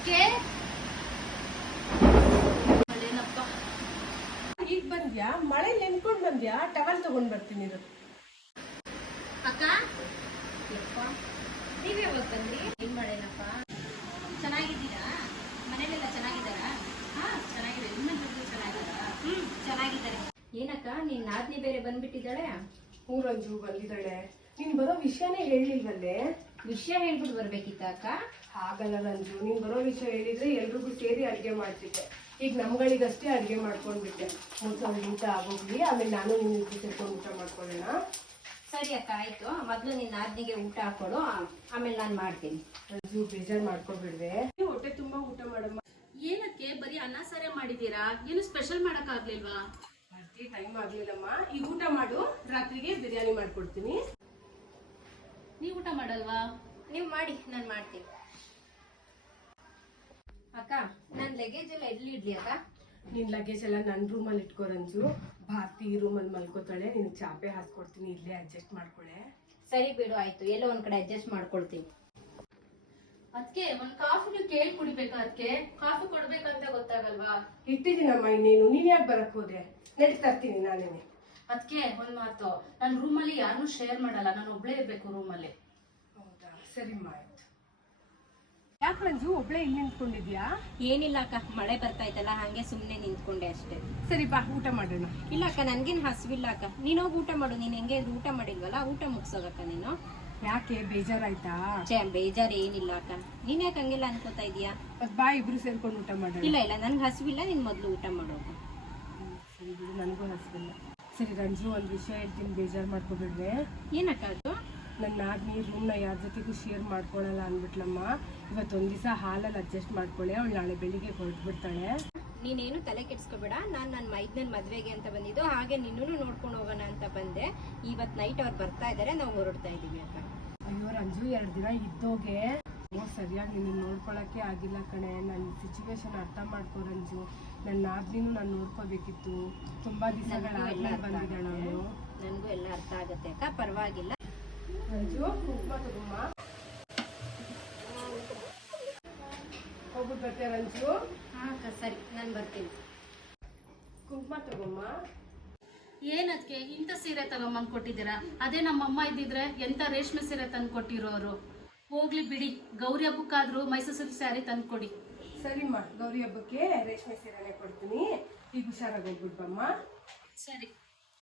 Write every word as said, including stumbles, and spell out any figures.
ಅದಕ್ಕೆ ಈಗ ಬಂದ್ಯಾ? ಮಳೆ ನೆನ್ಕೊಂಡ್ ಬಂದ್ಯಾ? ಟವಲ್ ತಗೊಂಡ್ ಬರ್ತೀನಿ ಇರು. ಅಕ್ಕ ನೀವೇ ಯಾವಾಗ ಬಂದ್ರಿ? ಏನ್ ಮಾಡೇನಪ್ಪ? ಚೆನ್ನಾಗಿದ್ದೀರಾ? ಮನೇಲೆಲ್ಲ ಚೆನ್ನಾಗಿದ್ದಾರಾ? ಹಾ ಚೆನ್ನಾಗಿದೆ. ನಿಮ್ಮ ಜೊತೆ ಚೆನ್ನಾಗಿದ್ದಾರಾ? ಹ್ಮ್ ಚೆನ್ನಾಗಿದ್ದಾರೆ. ಏನಕ್ಕ ನಿನ್ ನಾದ್ನಿ ಬೇರೆ ಬಂದ್ಬಿಟ್ಟಿದ್ದಾಳೆ? ಹ್ಞೂ ರಂಜು ಬಂದಿದ್ದಾಳೆ. ನೀನ್ ಬರೋ ವಿಷಯನೇ ಹೇಳಿಲ್ವಲ್ಲೇ? ವಿಷಯ ಹೇಳ್ಬಿಟ್ಟು ಬರ್ಬೇಕಿತ್ತ ಅಕ್ಕ? ಹಾಗಲ್ಲ ರಂಜು, ನೀನ್ ಬರೋ ವಿಷಯ ಹೇಳಿದ್ರೆ ಎಲ್ರಿಗೂ ಸೇರಿ ಅಡ್ಗೆ ಮಾಡ್ತಿದ್ದೆ. ಈಗ ನಮ್ಗಳಿಗಷ್ಟೇ ಅಡ್ಗೆ ಮಾಡ್ಕೊಂಡ್ಬಿಟ್ಟೆ. ಮೊದಲು ಊಟ ಆಗೋಗ್ಲಿ, ಆಮೇಲೆ ನಾನು ನಿನ್ನ ಜೊತೆ ಸೇರ್ಕೊಂಡು ಊಟ ಮಾಡ್ಕೊಳ್ಳೋಣ. ಸರಿ ಅಕ್ಕ ಆಯ್ತು. ಮೊದ್ಲು ನಿನ್ನ ನಾದ್ನಿಗೆ ಊಟ ಹಾಕೊಡು, ಆಮೇಲೆ ನಾನು ಮಾಡ್ತೀನಿ. ರಂಜು ಬೇಜಾರ್ ಮಾಡ್ಕೊಬಿಡ್ವೆ. ಹೊಟ್ಟೆ ತುಂಬಾ ಊಟ ಮಾಡಮ್ಮ. ಏನಕ್ಕೆ ಬರೀ ಅನ್ನ ಸಾರೇ ಮಾಡಿದೀರಾ? ಏನು ಸ್ಪೆಷಲ್ ಮಾಡಕ್ ಆಗ್ಲಿಲ್ವಾ? ಬರ್ತಿ ಟೈಮ್ ಆಗ್ಲಿಲ್ಲಮ್ಮ. ಈಗ ಊಟ ಮಾಡು, ರಾತ್ರಿಗೆ ಬಿರಿಯಾನಿ ಮಾಡ್ಕೊಡ್ತೀನಿ. ನೀವ್ ಊಟ ಮಾಡಲ್ವಾ? ನೀವ್ ಮಾಡಿ, ನಾನ್ ಮಾಡ್ತೀನಿ. ಅಕ್ಕ ನನ್ ಲಗೇಜ್ ಎಲ್ಲ ಎಲ್ಲಿ ಇಡ್ಲಿ ಅಕ್ಕ? ನಿನ್ ಲಗೇಜ್ ಎಲ್ಲ ನನ್ ರೂಮಲ್ಲಿ ಇಟ್ಕೋ ರಂಜು. ಭಾರತಿ ರೂಮಲ್ಲಿ ಮಲ್ಕೋತಾಳೆ, ನಿನ್ ಚಾಪೆ ಹಾಸ್ಕೊಡ್ತೀನಿ, ಇಲ್ಲೇ ಅಡ್ಜಸ್ಟ್ ಮಾಡ್ಕೊಳೆ. ಸರಿ ಬಿಡು ಆಯ್ತು, ಎಲ್ಲೋ ಒಂದ್ ಕಡೆ ಅಡ್ಜಸ್ಟ್ ಮಾಡ್ಕೊಳ್ತೀನಿ. ಅದಕ್ಕೆ ಒಂದ್ ಕಾಫಿನೂ ಕೇಳಿ ಕುಡಿಬೇಕಾ? ಅದಕ್ಕೆ ಕಾಫಿ ಕೊಡ್ಬೇಕಂತ ಗೊತ್ತಾಗಲ್ವಾ? ಇಟ್ಟಿದ್ದೀನಮ್ಮ, ಇನ್ನೇನು ನೀನ್ ಯಾಕೆ ಬರಕ್ ಹೋದೆ? ನಡಿ ತರ್ತೀನಿ ನಾನೇನೆ. ಅದಕ್ಕೆ ಒಂದ್ ಮಾತು, ನನ್ ರೂಮಲ್ಲಿ ಯಾರನ್ನೂ ಶೇರ್ ಮಾಡಲ್ಲ, ನಾನು ಒಬ್ಳೇ ಇರ್ಬೇಕು ರೂಮಲ್ಲಿ. ಹೌದಾ, ಸರಿಮ್ಮ ಆಯ್ತು. ಯಾಕೆ ರಂಜು ಒಬ್ಳೆ ಇಲ್ಲಿ ನಿಂತ್ಕೊಂಡಿದ್ಯಾ? ಏನಿಲ್ಲ ಅಕ್ಕ, ಮಳೆ ಬರ್ತಾ ಇತ್ತಲ್ಲ ಹಂಗೆ ಸುಮ್ನೆ ನಿಂತ್ಕೊಂಡೆ ಅಷ್ಟೇ. ಸರಿ ಬಾ ಊಟ ಮಾಡೋಣ. ಇಲ್ಲ ಅಕ್ಕ ನನ್ಗೇನ್ ಹಸಿವಿಲ್ಲ ಅಕ್ಕ, ನೀನ್ ಹೋಗಿ ಊಟ ಮಾಡು. ನೀನ್ ಹೆಂಗೆ ಊಟ ಮಾಡಿಲ್ವಲ್ಲ, ಊಟ ಮುಗ್ಸೋಗಕ್ಕ ನೀನು. ಯಾಕೆ ಬೇಜಾರಾಯ್ತಾ? ಛೇ ಬೇಜಾರ್ ಏನಿಲ್ಲ ಅಕ್ಕ, ನೀನ್ ಯಾಕೆ ಹಂಗೆಲ್ಲ ಅನ್ಕೋತಾ ಇದೀಯಾ? ಬಾ ಇಬ್ರು ಸೇರ್ಕೊಂಡು ಊಟ ಮಾಡೋಣ. ಇಲ್ಲ ಇಲ್ಲ ನನ್ಗೆ ಹಸಿವಿಲ್ಲ, ನೀನ್ ಮೊದ್ಲು ಊಟ ಮಾಡೋದು. ಸರಿ ಬಿಡು, ನನಗೂ ಹಸಿವಿಲ್ಲ. ಸರಿ ರಂಜು, ಒಂದ್ ವಿಷಯ ಹೇಳ್ತೀನಿ, ಬೇಜಾರ್ ಮಾಡ್ಕೊಬಿಡ್ವೆ. ಏನಕ್ಕ ಅದು? ನನ್ನ ನಾದ್ನಿ ರೂಮ್ನ ಯಾರ ಜೊತೆಗೂ ಶೇರ್ ಮಾಡ್ಕೊಳಲ್ಲ ಅಂದ್ಬಿಟ್ಲಮ್ಮ. ಇವತ್ತೊಂದ್ ದಿವಸ ಹಾಲಲ್ಲಿ ಅಡ್ಜಸ್ಟ್ ಮಾಡ್ಕೊಳ್ಳೆ, ಅವಳು ನಾಳೆ ಬೆಳಿಗ್ಗೆ ಹೊರಟ್ಬಿಡ್ತಾಳೆ. ನೀನೇನು ತಲೆ ಕೆಡ್ಸ್ಕೊಬೇಡ. ನಾನು ನನ್ನ ಮೈದ್ನನ್ ಮದ್ವೆಗೆ ಅಂತ ಬಂದಿದ್ದು, ಹಾಗೆ ನಿನ್ನೂ ನೋಡ್ಕೊಂಡು ಹೋಗೋಣ ಅಂತ ಬಂದೆ. ಇವತ್ತು ನೈಟ್ ಅವ್ರು ಬರ್ತಾ ಇದ್ದಾರೆ, ನಾವು ಹೊರಡ್ತಾ ಇದೀವಿ ಅಕ್ಕ. ಅಯ್ಯೋ ರಂಜು, ಎರಡು ದಿನ ಇದ್ದೋಗೆ ಸರಿಯಾಗಿ ನಿನ್ನ ನೋಡ್ಕೊಳಕ್ಕೆ ಆಗಿಲ್ಲ ಕಣೆ. ನನ್ನ ಸಿಚುವೇಶನ್ ಅರ್ಥ ಮಾಡ್ಕೊ ರಂಜು. ನನ್ನ ನಾದ್ನಿನೂ ನಾನು ನೋಡ್ಕೋಬೇಕಿತ್ತು. ತುಂಬಾ ದಿವಸಗಳಾದ್ಮೇಲೆ ಬಂದಿದ್ದಾಳೆ ಅವಳು. ನನಗೂ ಎಲ್ಲ ಅರ್ಥ ಆಗತ್ತೆ ಅಕ್ಕ, ಪರವಾಗಿಲ್ಲ. ರಂಜು ಕುಂಕುಮ ತಗೊಮ್ಮ. ಹೋಗ್ಬಿಟ್ಟು ಬರ್ತೀಯ ರಂಜು? ಹಾ ಅಕ್ಕ ಸರಿ, ನಾನು ಬರ್ತೀನಿ. ಕುಂಕುಮ ತಗೊಮ್ಮ. ಏನಕ್ಕೆ ಇಂಥ ಸೀರೆ ತಗೊಂಬಂದು ಕೊಟ್ಟಿದ್ದೀರಾ? ಅದೇ ನಮ್ಮಮ್ಮ ಇದ್ದಿದ್ರೆ ಎಂಥ ರೇಷ್ಮೆ ಸೀರೆ ತಂದು ಕೊಟ್ಟಿರೋರು. ಹೋಗ್ಲಿ ಬಿಡಿ, ಗೌರಿ ಹಬ್ಬಕ್ಕಾದ್ರೂ ಮೈಸೂರು ಸಿಲ್ಕ್ ಸ್ಯಾರಿ ತಂದು ಕೊಡಿ. ಸರಿಮ್ಮ, ಗೌರಿ ಹಬ್ಬಕ್ಕೆ ರೇಷ್ಮೆ ಸೀರೆನೆ ಕೊಡ್ತೀನಿ. ಈಗ ಹುಷಾರಾಗಿ ಹೋಗ್ಬಿಡ್ಬಮ್ಮ. ಸರಿ.